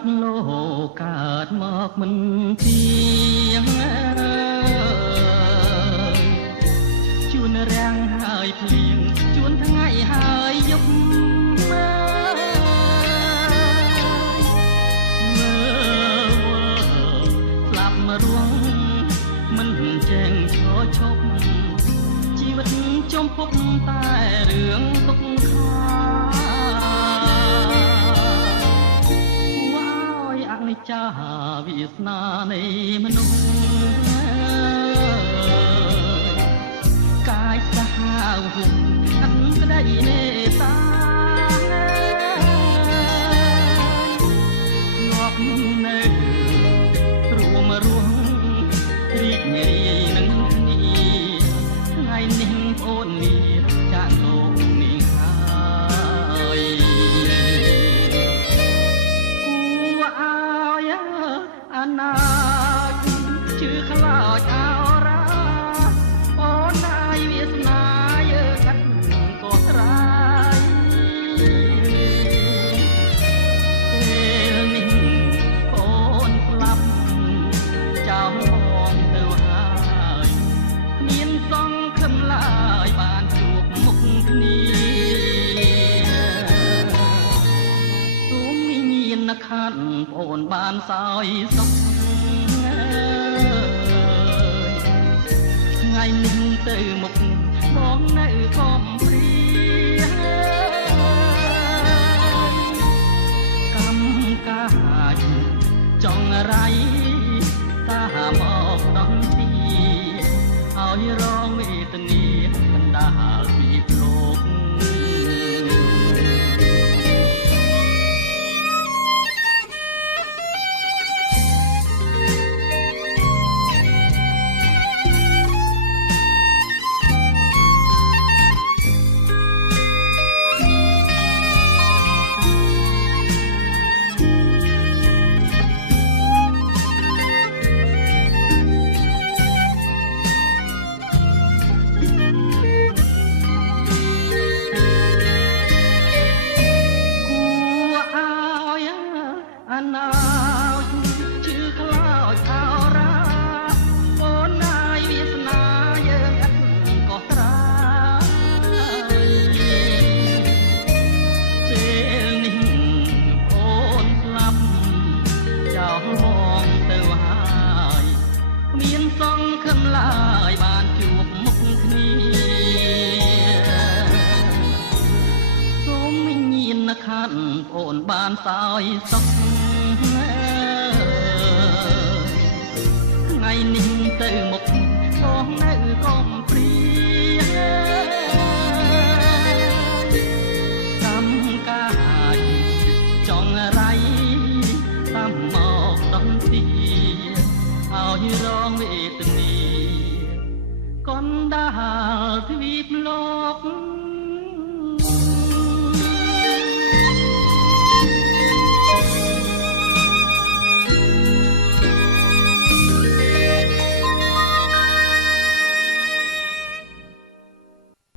ប់លោកកើតមកមិនទៀងជួនរាំងហើយភ្លៀងជួនថ្ងៃហើយយប់មើលស្លាប់មករួងមិនចេញឈរឈប់ជីវិតចំពុកតែរឿងទុកខាចាវាសនានៃមនុស្សកាយសាហាវហុំអត់ក្តីនេតាងាប់នៅរួមរស់រីករាយនឹងគ្នាថ្ងៃនេះប្អូននេះចាក់លោកនេះហើយអនាគតជឿខ្លោចអោរាអូនណាយវាសនាយើងកាត់ក៏ត្រាយពេលនេះអូនស្លាប់ចោលបងទៅហើយមានសង្ឃឹមឡើយបានជួបមុខគ្នាសូមមានណាខាត់អូនបានសោយសុខថ្ងៃនេះទៅមុខបងនៅកំព្រាកម្មកាចចង់រៃតាមកដំទីឲ្យរងវេទនាបណ្ដាលពីលោកអនាគតជឿខ្លោចអោរាអូនណាយវាសនាយើងឥតក៏ត្រាយពេលនេះអូនស្លាប់ចោលបងទៅហើយមានសង្ឃឹមឡើយបានជួបមុខគ្នាសូមវិញ្ញាណខាត់អូនបានសោយសុខថ្ងៃនេះទៅមុខបងនៅកំព្រា